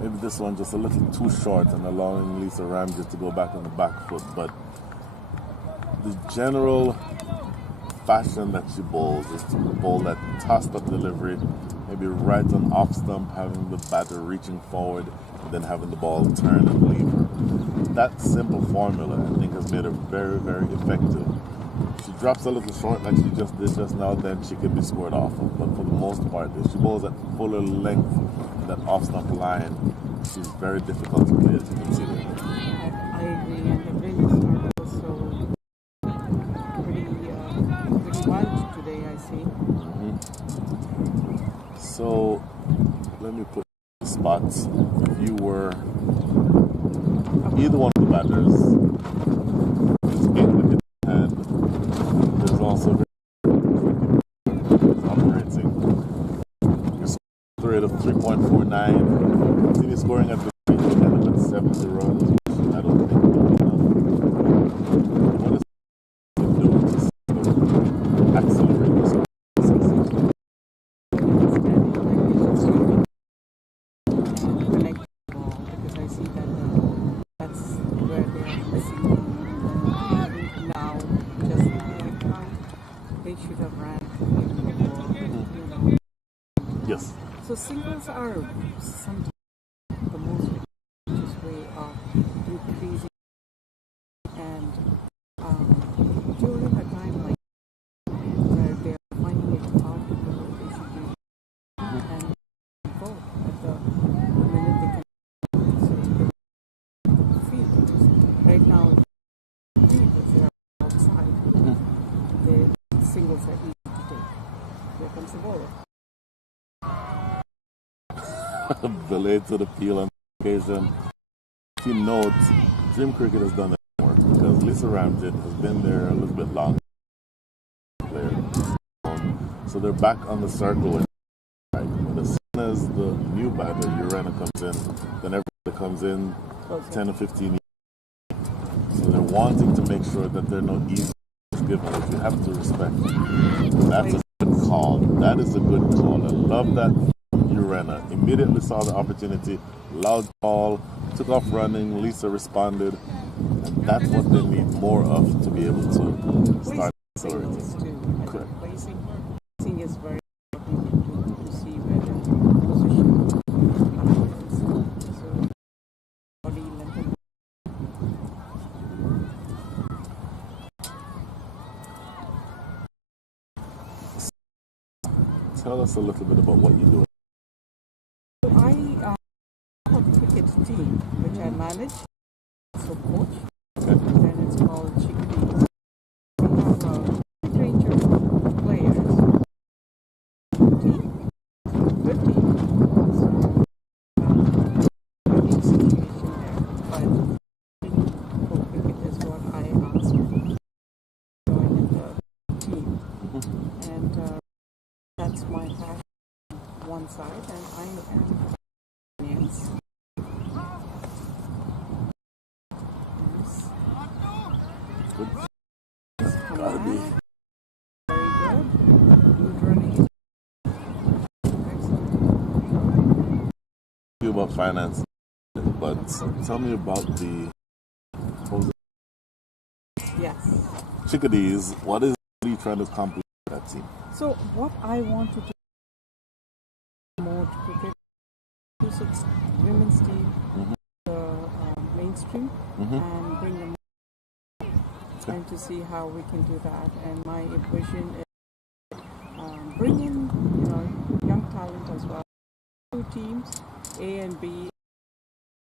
Maybe this one just a little too short and allowing Lisa Ramsey to go back on the back foot, but the general fashion that she bowls is to bowl that tossed up delivery, maybe right on off stump, having the batter reaching forward, and then having the ball turn and leave her. That simple formula, I think, has made her very, very effective. She drops a little short like she just did just now, then she can be scored off of. But for the most part, if she bowls at fuller length in that off-stump line, she's very difficult to play, as you can see there. I agree, and the wings are also pretty wild today, I see. So, let me put the spots. If you were either one of the batters, there's 8 wickets in hand. There's also operating. Your score rate of 3.49. Continue scoring at the end of 70 runs, which I don't think will be enough. What is it doing to accelerate this process? Connect the ball, because I see that that's where they are missing. Now, just like how they should have ran into the ball. Yes. So singles are sometimes the most efficient way of increasing, and during a time like where they are finding it hard to know, they should be and go at the minute they can field. Right now, field if they are outside, the singles are easy to take. Here comes the bowler. Delayed to the field on occasion. If you note, Dream Cricket has done their work because Lisa Ramjit has been there a little bit longer. So they're back on the circle. Right? But as soon as the new batter, Urena, comes in, then everybody comes in 10 or 15 years. So they're wanting to make sure that there are no easy given, which you have to respect. That's a good call. That is a good call. I love that. Renna. Immediately saw the opportunity, loud call, took off running, Lisa responded, and that's what they need more of to be able to start accelerating. Correct. Placing is very important to see where the position is. So, body length. Tell us a little bit about what you do. So I have a cricket team which I manage, so coach, and it's called Chickadee. We have a range of players, 50. So, unique situation there, but for cricket is what I asked to join in the team, and that's my passion one side, and I am yes. Gotta be. Very good. Good running. Excellent. You about finance, but tell me about the Yes. Chickadees. What are you trying to accomplish with that team? So what I want to do promote cricket, Massachusetts women's team, the mainstream, and bring them and to see how we can do that. And my vision is bring in young talent as well. Two teams, A and B,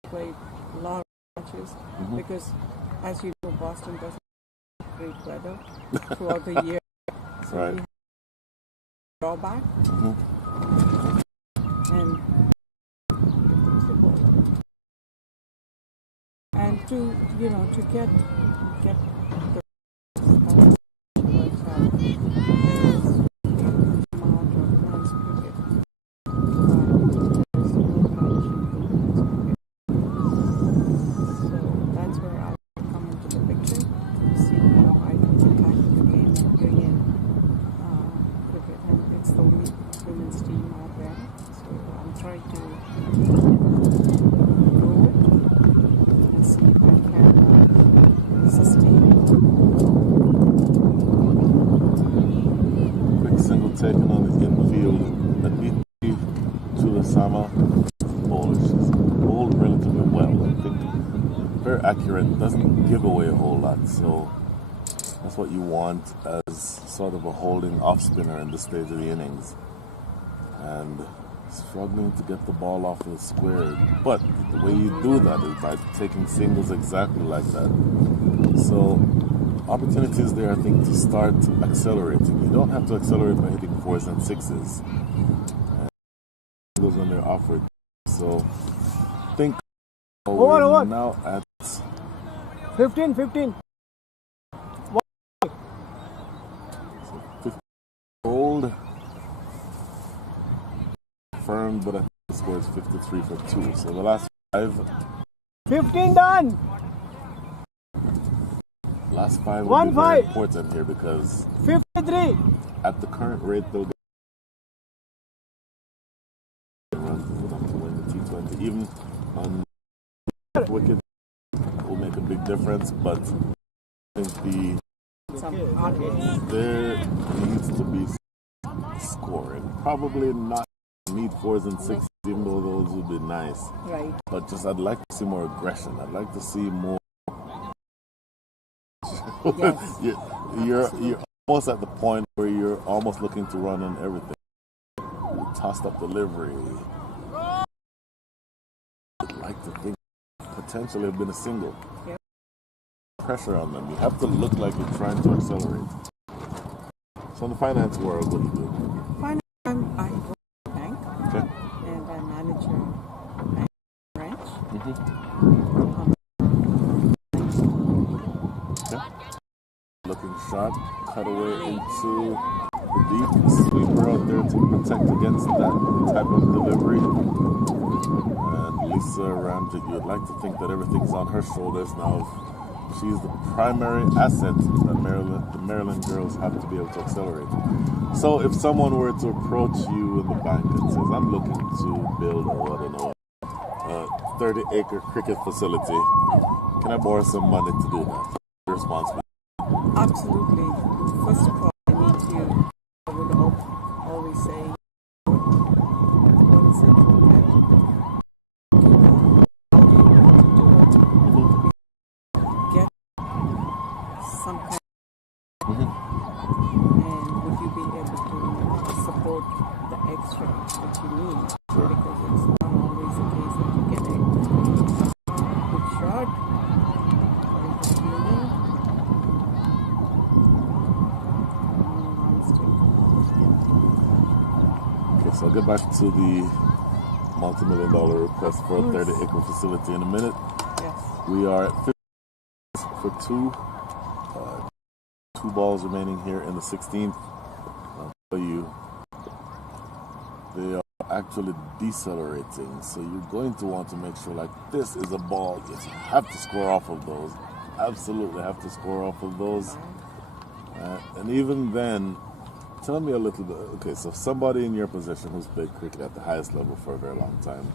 play a lot of matches because, as you know, Boston doesn't have great weather throughout the year. So Right. we have drawback and to get the there is a huge amount of men's cricket, but there is no competition for women's cricket. So that's where I come into the picture to see how I can impact the game and bring in cricket, and it's the only women's team out there. So I'm trying to grow it and see if I can sustain it. Quick single taken on the infield. Aditi Chulasama bowler. She's bowled relatively well. I think very accurate. Doesn't give away a whole lot. So that's what you want as sort of a holding off spinner in this stage of the innings. And struggling to get the ball off of the square. But the way you do that is by taking singles exactly like that. So opportunities there, I think, to start accelerating. You don't have to accelerate by hitting 4s and 6s. And singles when they're offered. So I think we're now at 15. 15 old. Firm, but I think the score is 53 for 2. So the last 5. 15 done. Last 5 will be very 1-5. important here because 53. at the current rate they'll get runs for them to win the T20. Even on wicket will make a big difference, but I think there needs to be scoring. Probably not need 4s and 6s, even though those would be nice. Right. But just I'd like to see more aggression. I'd like to see more. Yes. you're almost at the point where you're almost looking to run on everything. You tossed up delivery. I'd like to think potentially have been a single. Yep. Pressure on them. You have to look like you're trying to accelerate. So in the finance world, what do you do? Finally, I work at a bank, Okay. and I manage a bank branch. Okay. Looking sharp, cut away into the deep sweeper out there to protect against that type of delivery. And Lisa Ramjic, you'd like to think that everything's on her shoulders now. She's the primary asset that the Maryland girls have to be able to accelerate. So if someone were to approach you in the bank and says, I'm looking to build a 30-acre cricket facility, can I borrow some money to do that? Your response would Absolutely. First of all, I would always say, what is it? Get some kind and would you be able to support the extra that you need? Because it's not always the case that you get a good shot or a good fielding. Okay, so I'll get back to the multi-million-dollar request for a 30-acre facility in a minute. Yes. We are at 50 for 2. 2 balls remaining here in the 16th. I'll tell you, they are actually decelerating, so you're going to want to make sure, like, this is a ball. Yes, you have to score off of those. Absolutely have to score off of those. And even then, tell me a little bit. Okay, so somebody in your position who's played cricket at the highest level for a very long time,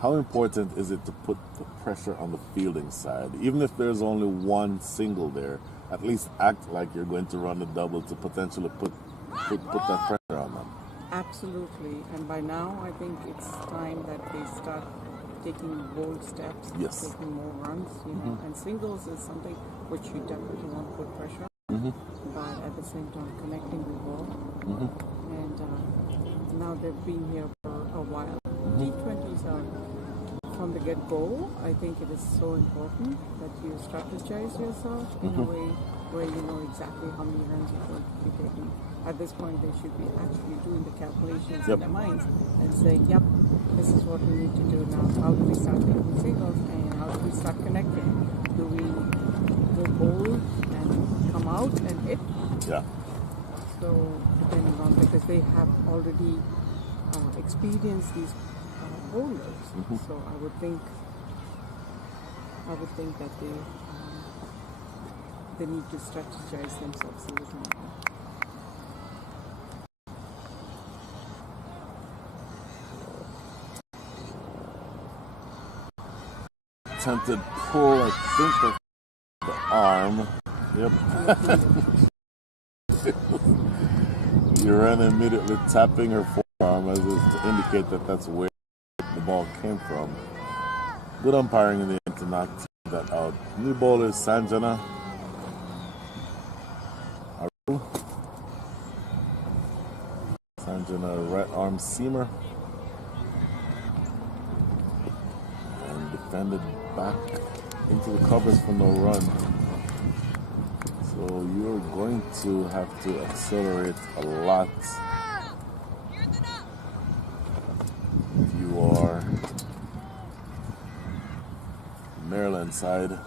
how important is it to put the pressure on the fielding side? Even if there's only one single there, at least act like you're going to run a double to potentially put that pressure on them. Absolutely. And by now, I think it's time that they start taking bold steps, Yes. taking more runs, you know. And singles is something which you definitely want to put pressure on, but at the same time connecting the ball. And now they've been here for a while. T20s are from the get-go. I think it is so important that you strategize yourself in a way where you know exactly how many runs you're going to be taking. At this point, they should be actually doing the calculations in their minds and saying, yep, this is what we need to do now. How do we start taking singles and how do we start connecting? Do we go bold and come out and hit? Yeah. So depending on, because they have already experienced these bowlers, so I would think that they need to strategize themselves a little more. Attempted pull, I think that's the arm. Yep. Urena immediately tapping her forearm as if to indicate that that's where the ball came from. Good umpiring in the end to not take that out. New bowler is Sanjana. Sanjana, right arm seamer. And defended back into the covers for no run. So you're going to have to accelerate a lot if you are Maryland side.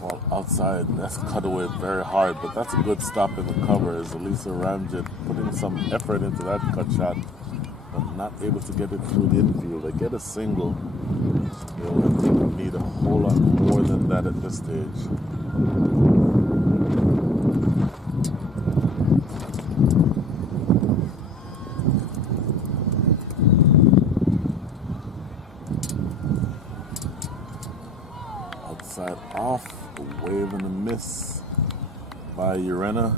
Well, outside, that's cut away very hard, but that's a good stop in the covers. Elisa Ramjet putting some effort into that cut shot, but not able to get it through the infield. They get a single. They'll, I think, need a whole lot more than that at this stage. Outside off, a wave and a miss by Urena.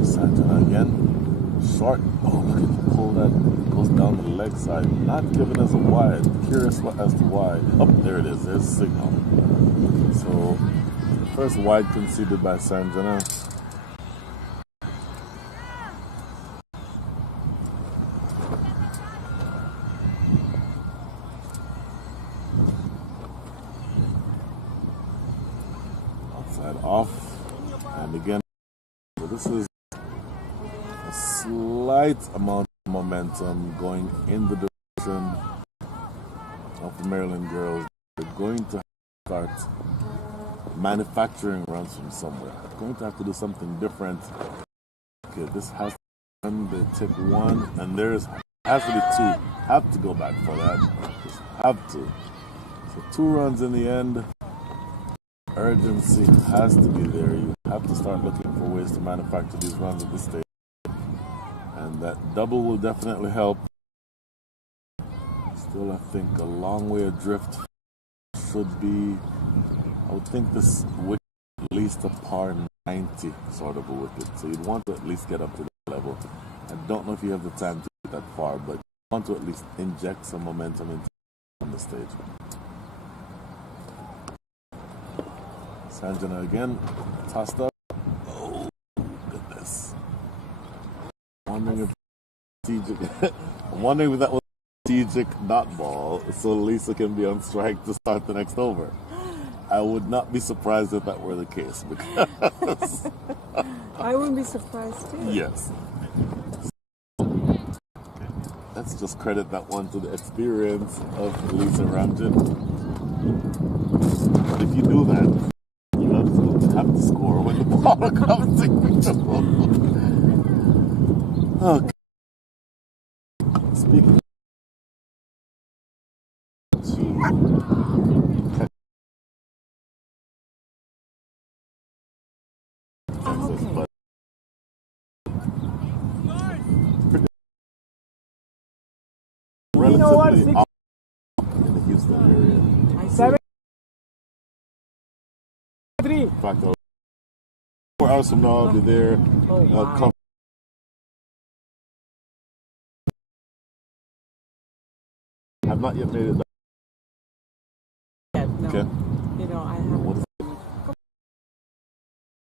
Sanjana again. Short. Oh, look at the pull that goes down the leg side. Not giving us a wide. Curious as to why. Oh, there it is. There's a signal. So, first wide conceded by Sanjana. Outside off. And again, so this is a slight amount of momentum going in the direction of the Maryland girls. They're going to start manufacturing runs from somewhere. I'm going to have to do something different. Okay, this has to run, they take one, and there's has to be two. Have to go back for that. Just have to. So 2 runs in the end. Urgency has to be there. You have to start looking for ways to manufacture these runs at this stage. And that double will definitely help. Still, I think a long way adrift should be, I would think this wicket at least a par 90 sort of a wicket. So you'd want to at least get up to that level. I don't know if you have the time to get that far, but you want to at least inject some momentum into on the stage. Sanjana again, tossed up. Oh, goodness. I'm wondering if that was a strategic dot ball, so Lisa can be on strike to start the next over. I would not be surprised if that were the case, because I wouldn't be surprised too. yes. Let's just credit that one to the experience of Lisa Ramjan. But if you do that, you absolutely have to score when the ball comes in. Okay. Speaking but relatively out in the Houston area. I see. 3. In fact, 4 hours from now, I'll be there. Oh, wow. I've not yet made it back. Yeah, no. Okay. You know, I What is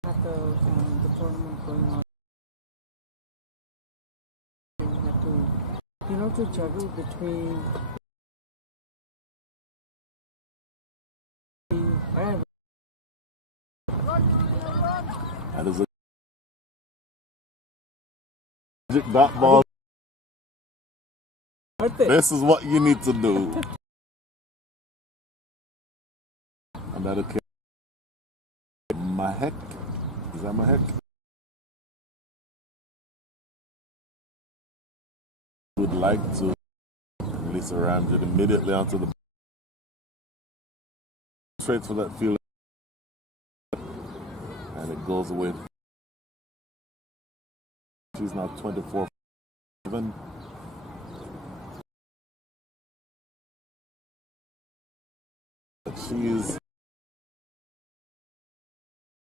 have the tournament going on. You have to, to juggle between wherever. That is a dot ball. This is what you need to do. And that'll kill Mahek. Is that Mahek? Would like to Lisa Ramjan immediately onto the straight for that field, and it goes away. She's now 24-7. She's,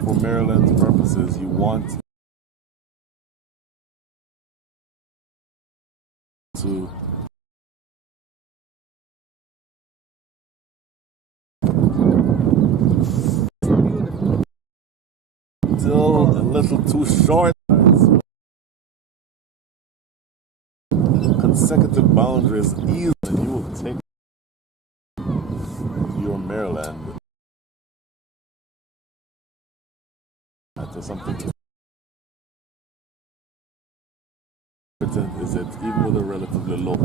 for Maryland's purposes, you want to still a little too short. Consecutive boundaries easily, you will take your Maryland. That's something to is it even with a relatively low.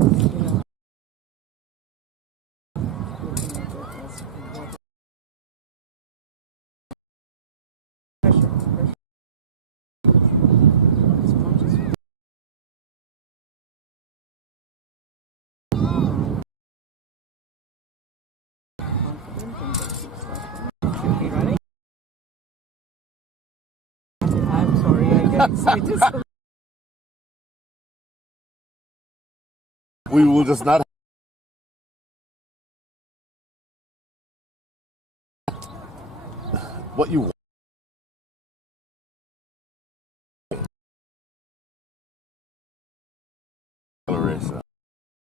I'm sorry, I get excited. We will just not. What you